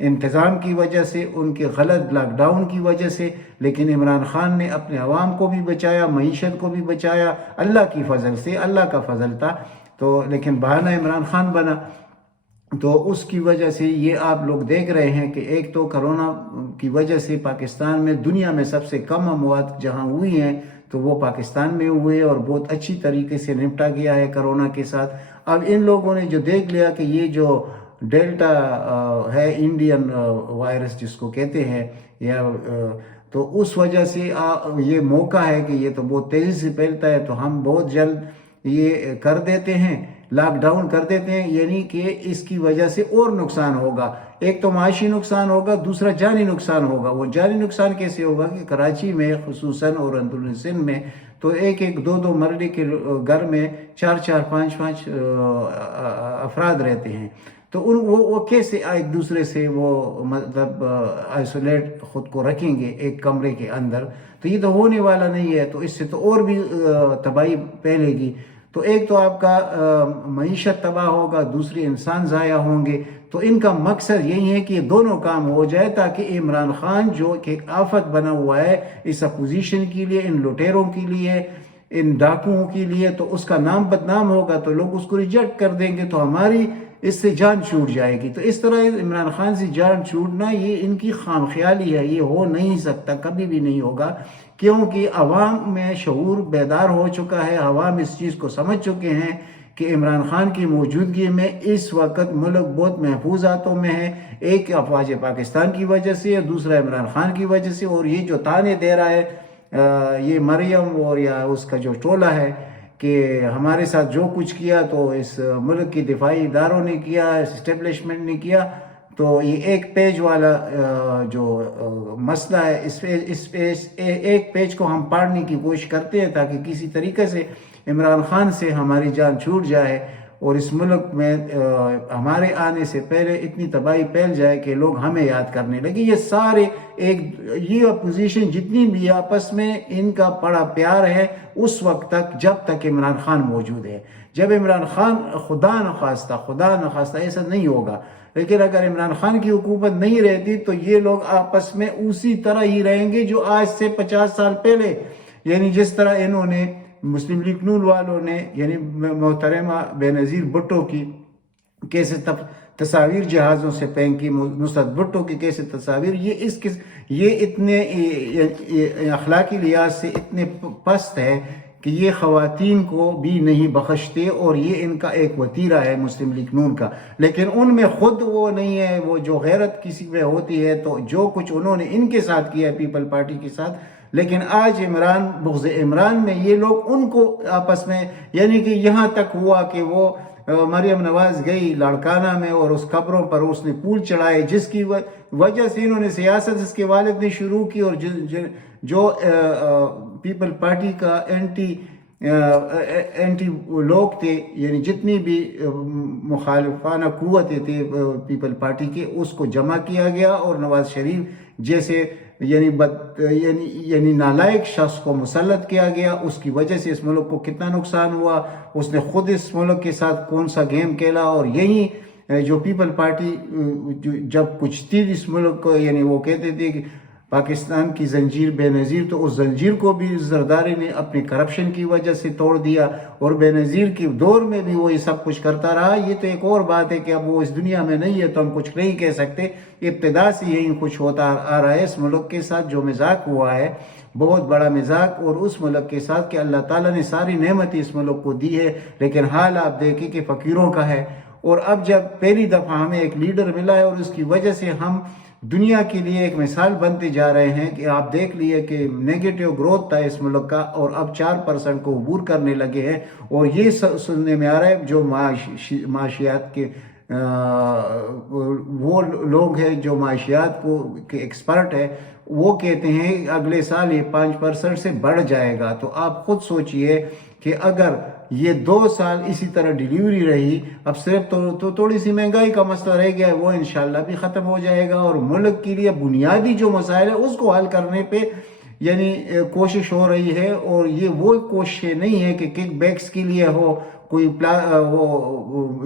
انتظام کی وجہ سے، ان کے غلط لاک ڈاؤن کی وجہ سے، لیکن عمران خان نے اپنے عوام کو بھی بچایا، معیشت کو بھی بچایا، اللہ کی فضل سے، اللہ کا فضل تھا تو، لیکن بہانہ عمران خان بنا، تو اس کی وجہ سے یہ آپ لوگ دیکھ رہے ہیں کہ ایک تو کرونا کی وجہ سے پاکستان میں دنیا میں سب سے کم اموات جہاں ہوئی ہیں تو وہ پاکستان میں ہوئے، اور بہت اچھی طریقے سے نپٹا گیا ہے کرونا کے ساتھ۔ اب ان لوگوں نے جو دیکھ لیا کہ یہ جو ڈیلٹا ہے انڈین وائرس جس کو کہتے ہیں، یا تو اس وجہ سے یہ موقع ہے کہ یہ تو بہت تیزی سے پھیلتا ہے، تو ہم بہت جلد یہ کر دیتے ہیں، لاک ڈاؤن کر دیتے ہیں، یعنی کہ اس کی وجہ سے اور نقصان ہوگا، ایک تو معاشی نقصان ہوگا، دوسرا جانی نقصان ہوگا۔ وہ جانی نقصان کیسے ہوگا کہ کراچی میں خصوصاً اور اندرون سندھ میں تو ایک ایک دو دو مرلے کے گھر میں 4 5 5 افراد رہتے ہیں، تو وہ کیسے ایک دوسرے سے وہ مطلب آئسولیٹ خود کو رکھیں گے ایک کمرے کے اندر؟ تو یہ تو ہونے والا نہیں ہے، تو اس سے تو اور بھی تباہی پھیلے گی۔ تو ایک تو آپ کا معیشت تباہ ہوگا، دوسری انسان ضائع ہوں گے۔ تو ان کا مقصد یہی ہے کہ یہ دونوں کام ہو جائے تاکہ عمران خان جو کہ ایک آفت بنا ہوا ہے اس اپوزیشن کے لیے، ان لٹیروں کے لیے، ان ڈاکوؤں کے لیے، تو اس کا نام بدنام ہوگا تو لوگ اس کو ریجیکٹ کر دیں گے، تو ہماری اس سے جان چھوٹ جائے گی۔ تو اس طرح عمران خان سے جان چھوٹنا یہ ان کی خام خیالی ہے، یہ ہو نہیں سکتا، کبھی بھی نہیں ہوگا، کیونکہ عوام میں شعور بیدار ہو چکا ہے، عوام اس چیز کو سمجھ چکے ہیں کہ عمران خان کی موجودگی میں اس وقت ملک بہت محفوظ ہاتھوں میں ہے، ایک افواج پاکستان کی وجہ سے، دوسرا عمران خان کی وجہ سے، اور یہ جو تانے دے رہا ہے یہ مریم اور یا اس کا جو ٹولہ ہے کہ ہمارے ساتھ جو کچھ کیا تو اس ملک کی دفاعی اداروں نے کیا، اسٹیبلشمنٹ نے کیا، تو یہ ایک پیج والا جو مسئلہ ہے، اس ایک پیج کو ہم پاڑنے کی کوشش کرتے ہیں تاکہ کسی طریقے سے عمران خان سے ہماری جان چھوٹ جائے اور اس ملک میں ہمارے آنے سے پہلے اتنی تباہی پھیل جائے کہ لوگ ہمیں یاد کرنے لگے۔ یہ سارے یہ اپوزیشن جتنی بھی آپس میں ان کا بڑا پیار ہے اس وقت تک جب تک عمران خان موجود ہے۔ جب عمران خان خدا نخواستہ ایسا نہیں ہوگا، لیکن اگر عمران خان کی حکومت نہیں رہتی تو یہ لوگ آپس میں اسی طرح ہی رہیں گے جو آج سے 50 سال پہلے، یعنی جس طرح انہوں نے مسلم لیگ نون والوں نے یعنی محترمہ بینظیر بھٹو کی کیسے تصاویر جہازوں سے پھینکی، نصرت بھٹو کی کیسے تصاویر، یہ اتنے اخلاقی لحاظ سے اتنے پست ہے کہ یہ خواتین کو بھی نہیں بخشتے، اور یہ ان کا ایک وتیرہ ہے مسلم لیگ نون کا، لیکن ان میں خود وہ نہیں ہے، وہ جو غیرت کسی میں ہوتی ہے تو جو کچھ انہوں نے ان کے ساتھ کیا ہے پیپل پارٹی کے ساتھ، لیکن آج بغض عمران میں یہ لوگ ان کو آپس میں، یعنی کہ یہاں تک ہوا کہ وہ مریم نواز گئی لاڑکانہ میں اور اس قبروں پر اس نے پھول چڑھائے، جس کی وجہ سے انہوں نے سیاست اس کے والد نے شروع کی، اور جو پیپل پارٹی کا اینٹی لوگ تھے، یعنی جتنی بھی مخالفانہ قوتیں تھے پیپل پارٹی کے، اس کو جمع کیا گیا اور نواز شریف جیسے یعنی نالائق شخص کو مسلط کیا گیا۔ اس کی وجہ سے اس ملک کو کتنا نقصان ہوا، اس نے خود اس ملک کے ساتھ کون سا گیم کھیلا، اور یہی جو پیپل پارٹی جب کچھ تھی اس ملک کو، یعنی وہ کہتے تھے کہ پاکستان کی زنجیر بے نظیر، تو اس زنجیر کو بھی زرداری نے اپنی کرپشن کی وجہ سے توڑ دیا، اور بے نظیر کے دور میں بھی وہ یہ سب کچھ کرتا رہا۔ یہ تو ایک اور بات ہے کہ اب وہ اس دنیا میں نہیں ہے تو ہم کچھ نہیں کہہ سکتے، ابتدا سے یہی کچھ ہوتا آ رہا ہے اس ملک کے ساتھ۔ جو مذاق ہوا ہے بہت بڑا مذاق، اور اس ملک کے ساتھ کہ اللہ تعالیٰ نے ساری نعمتیں اس ملک کو دی ہے، لیکن حال آپ دیکھیں کہ فقیروں کا ہے۔ اور اب جب پہلی دفعہ ہمیں ایک لیڈر ملا ہے اور اس کی وجہ سے ہم دنیا کے لیے ایک مثال بنتے جا رہے ہیں، کہ آپ دیکھ لیے کہ نیگیٹو گروتھ تھا اس ملک کا اور اب 4% کو عبور کرنے لگے ہیں، اور یہ سننے میں آ رہا ہے جو معاشیات کے وہ لوگ ہیں جو معاشیات کے ایکسپرٹ ہے، وہ کہتے ہیں اگلے سال یہ 5% سے بڑھ جائے گا۔ تو آپ خود سوچئے کہ اگر یہ 2 سال اسی طرح ڈیلیوری رہی، اب صرف تو تھوڑی سی مہنگائی کا مسئلہ رہ گیا ہے، وہ انشاءاللہ بھی ختم ہو جائے گا، اور ملک کے لیے بنیادی جو مسائل ہے اس کو حل کرنے پہ یعنی کوشش ہو رہی ہے، اور یہ وہ کوششیں نہیں ہے کہ کک بیکس کے لیے ہو، کوئی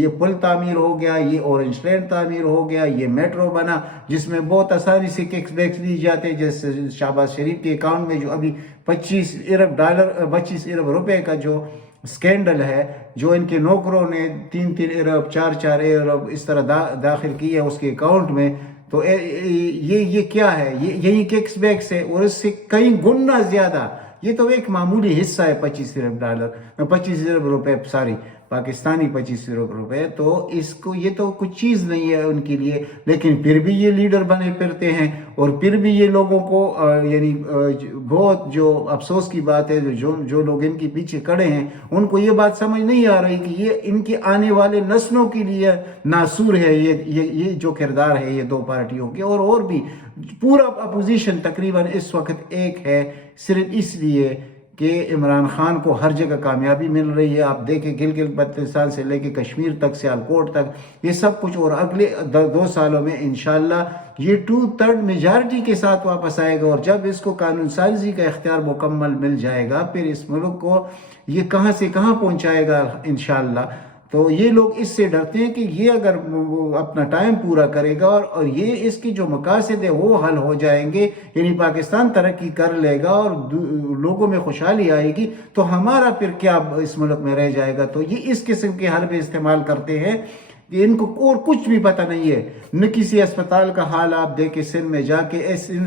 یہ پل تعمیر ہو گیا، یہ اورنج لینڈ تعمیر ہو گیا، یہ میٹرو بنا جس میں بہت آسانی سے ککس بیکس لی جاتے ہیں، جیسے شہباز شریف کے اکاؤنٹ میں جو ابھی $25 ارب کا جو سکینڈل ہے، جو ان کے نوکروں نے 3 ارب 4 ارب اس طرح داخل کی ہے اس کے اکاؤنٹ میں، تو یہ کیا ہے؟ یہی ککس بیکس ہے، اور اس سے کئی گنا زیادہ. یہ تو ایک معمولی حصہ ہے $25 ارب روپے، پاکستانی $25 ارب، تو یہ تو کچھ چیز نہیں ہے ان کے لیے. لیکن پھر بھی یہ لیڈر بنے پھرتے ہیں، اور پھر بھی یہ لوگوں کو یعنی بہت جو افسوس کی بات ہے، جو لوگ ان کے پیچھے کھڑے ہیں ان کو یہ بات سمجھ نہیں آ رہی کہ یہ ان کے آنے والے نسلوں کے لیے ناسور ہے یہ جو کردار ہے یہ دو پارٹیوں کے. اور بھی پورا اپوزیشن تقریباً اس وقت ایک ہے، صرف اس لیے کہ عمران خان کو ہر جگہ کامیابی مل رہی ہے. آپ دیکھیں گلگت بلتستان سے لے کے کشمیر تک، سیالکوٹ تک، یہ سب کچھ، اور اگلے 2 سالوں میں انشاءاللہ یہ 2/3 میجارٹی کے ساتھ واپس آئے گا. اور جب اس کو قانون سازی کا اختیار مکمل مل جائے گا، پھر اس ملک کو یہ کہاں سے کہاں پہنچائے گا انشاءاللہ. تو یہ لوگ اس سے ڈرتے ہیں کہ یہ اگر اپنا ٹائم پورا کرے گا اور یہ اس کی جو مقاصد ہے وہ حل ہو جائیں گے، یعنی پاکستان ترقی کر لے گا اور لوگوں میں خوشحالی آئے گی، تو ہمارا پھر کیا اس ملک میں رہ جائے گا. تو یہ اس قسم کے حل بھی استعمال کرتے ہیں کہ ان کو اور کچھ بھی پتہ نہیں ہے. نہ کسی اسپتال کا حال آپ دیکھیں سندھ میں جا کے،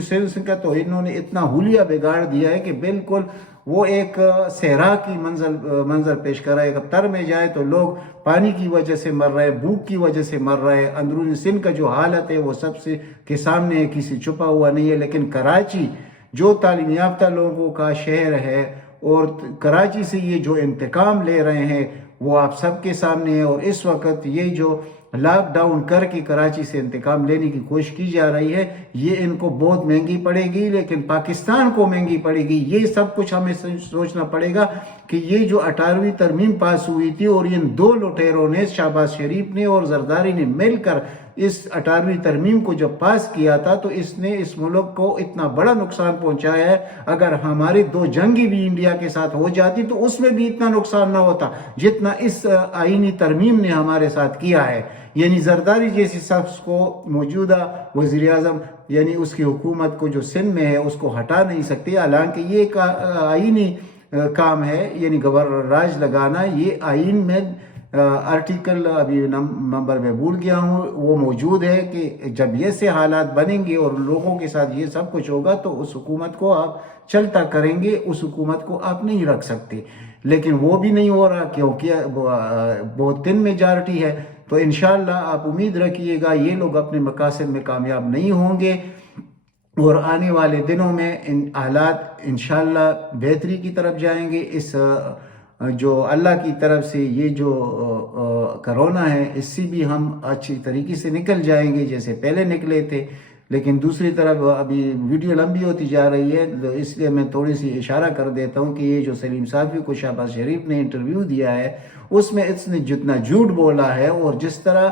سندھ کا تو انہوں نے اتنا حلیہ بگاڑ دیا ہے کہ بالکل وہ ایک صحرا کی منظر پیش کر رہا ہے. تر میں جائے تو لوگ پانی کی وجہ سے مر رہے، بھوک کی وجہ سے مر رہے. اندرونی سندھ کا جو حالت ہے وہ سب سے کے سامنے ہے، کسی چھپا ہوا نہیں ہے. لیکن کراچی جو تعلیم یافتہ لوگوں کا شہر ہے، اور کراچی سے یہ جو انتقام لے رہے ہیں وہ آپ سب کے سامنے ہے. اور اس وقت یہ جو لاک ڈاؤن کر کے کراچی سے انتقام لینے کی کوشش کی جا رہی ہے، یہ ان کو بہت مہنگی پڑے گی، لیکن پاکستان کو مہنگی پڑے گی. یہ سب کچھ ہمیں سوچنا پڑے گا کہ یہ جو 18ویں ترمیم پاس ہوئی تھی، اور ان 2 لٹیروں نے، شہباز شریف نے اور زرداری نے مل کر اس 18ویں ترمیم کو جب پاس کیا تھا، تو اس نے اس ملک کو اتنا بڑا نقصان پہنچایا ہے. اگر ہماری 2 جنگیں بھی انڈیا کے ساتھ ہو جاتی تو اس میں بھی اتنا نقصان نہ ہوتا جتنا اس آئینی ترمیم نے ہمارے ساتھ کیا ہے. یعنی زرداری جیسی شخص کو موجودہ وزیر اعظم، یعنی اس کی حکومت کو جو سندھ میں ہے، اس کو ہٹا نہیں سکتے. حالانکہ یہ ایک آئینی کام ہے، یعنی گورنر راج لگانا. یہ آئین میں آرٹیکل ابھی نمبر میں بھول گیا ہوں، وہ موجود ہے کہ جب یہ سے حالات بنیں گے اور لوگوں کے ساتھ یہ سب کچھ ہوگا تو اس حکومت کو آپ چلتا کریں گے، اس حکومت کو آپ نہیں رکھ سکتے. لیکن وہ بھی نہیں ہو رہا کیونکہ بہت تن میجارٹی ہے. تو انشاءاللہ آپ امید رکھیے گا یہ لوگ اپنے مقاصد میں کامیاب نہیں ہوں گے، اور آنے والے دنوں میں حالات انشاءاللہ بہتری کی طرف جائیں گے. اس جو اللہ کی طرف سے یہ جو کرونا ہے، اس سے بھی ہم اچھی طریقے سے نکل جائیں گے جیسے پہلے نکلے تھے. لیکن دوسری طرف ابھی ویڈیو لمبی ہوتی جا رہی ہے، تو اس لیے میں تھوڑی سی اشارہ کر دیتا ہوں کہ یہ جو سلیم صافی کو شہباز شریف نے انٹرویو دیا ہے، اس میں اس نے جتنا جھوٹ بولا ہے اور جس طرح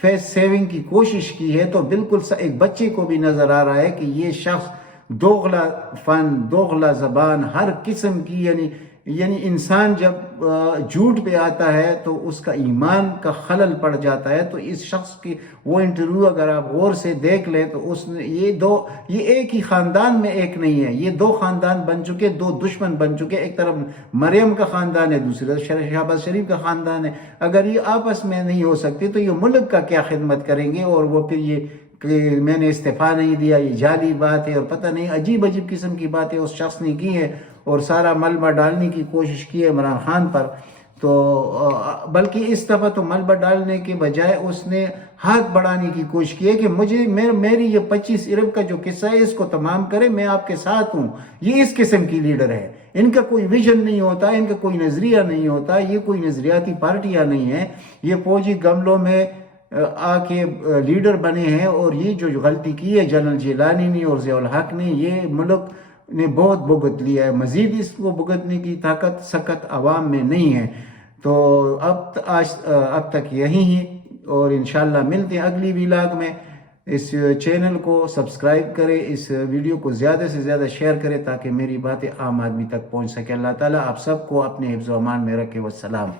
فیس سیونگ کی کوشش کی ہے، تو بالکل ایک بچے کو بھی نظر آ رہا ہے کہ یہ شخص دوغلا فن، دوغلا زبان، ہر قسم کی، یعنی انسان جب جھوٹ پہ آتا ہے تو اس کا ایمان کا خلل پڑ جاتا ہے. تو اس شخص کی وہ انٹرویو اگر آپ غور سے دیکھ لیں تو اس نے یہ ایک ہی خاندان میں ایک نہیں ہے، یہ 2 خاندان بن چکے، 2 دشمن بن چکے. ایک طرف مریم کا خاندان ہے، دوسری طرف شہباز شریف کا خاندان ہے. اگر یہ آپس میں نہیں ہو سکتے تو یہ ملک کا کیا خدمت کریں گے؟ اور وہ پھر یہ کہ میں نے استعفیٰ نہیں دیا، یہ جعلی بات ہے، اور پتہ نہیں عجیب قسم کی باتیں اس شخص نے کی ہے، اور سارا ملبہ ڈالنے کی کوشش کی ہے عمران خان پر. تو بلکہ اس دفعہ تو ملبہ ڈالنے کے بجائے اس نے ہاتھ بڑھانے کی کوشش کی ہے کہ میری یہ 25 ارب کا جو قصہ ہے اس کو تمام کرے، میں آپ کے ساتھ ہوں. یہ اس قسم کی لیڈر ہے. ان کا کوئی ویژن نہیں ہوتا، ان کا کوئی نظریہ نہیں ہوتا، یہ کوئی نظریاتی پارٹیاں نہیں ہیں. یہ فوجی گملوں میں آ کے لیڈر بنے ہیں. اور یہ جو غلطی کی ہے جنرل جیلانی نے اور ضیاء الحق نے، یہ ملک نے بہت بھگت لیا ہے. مزید اس کو بھگتنے کی طاقت سخت عوام میں نہیں ہے. تو اب تک یہی ہی، اور انشاءاللہ ملتے ہیں اگلی ویلاگ میں. اس چینل کو سبسکرائب کریں، اس ویڈیو کو زیادہ سے زیادہ شیئر کریں تاکہ میری باتیں عام آدمی تک پہنچ سکے۔ اللہ تعالیٰ آپ سب کو اپنے حفظ و امان میں رکھے۔ والسلام۔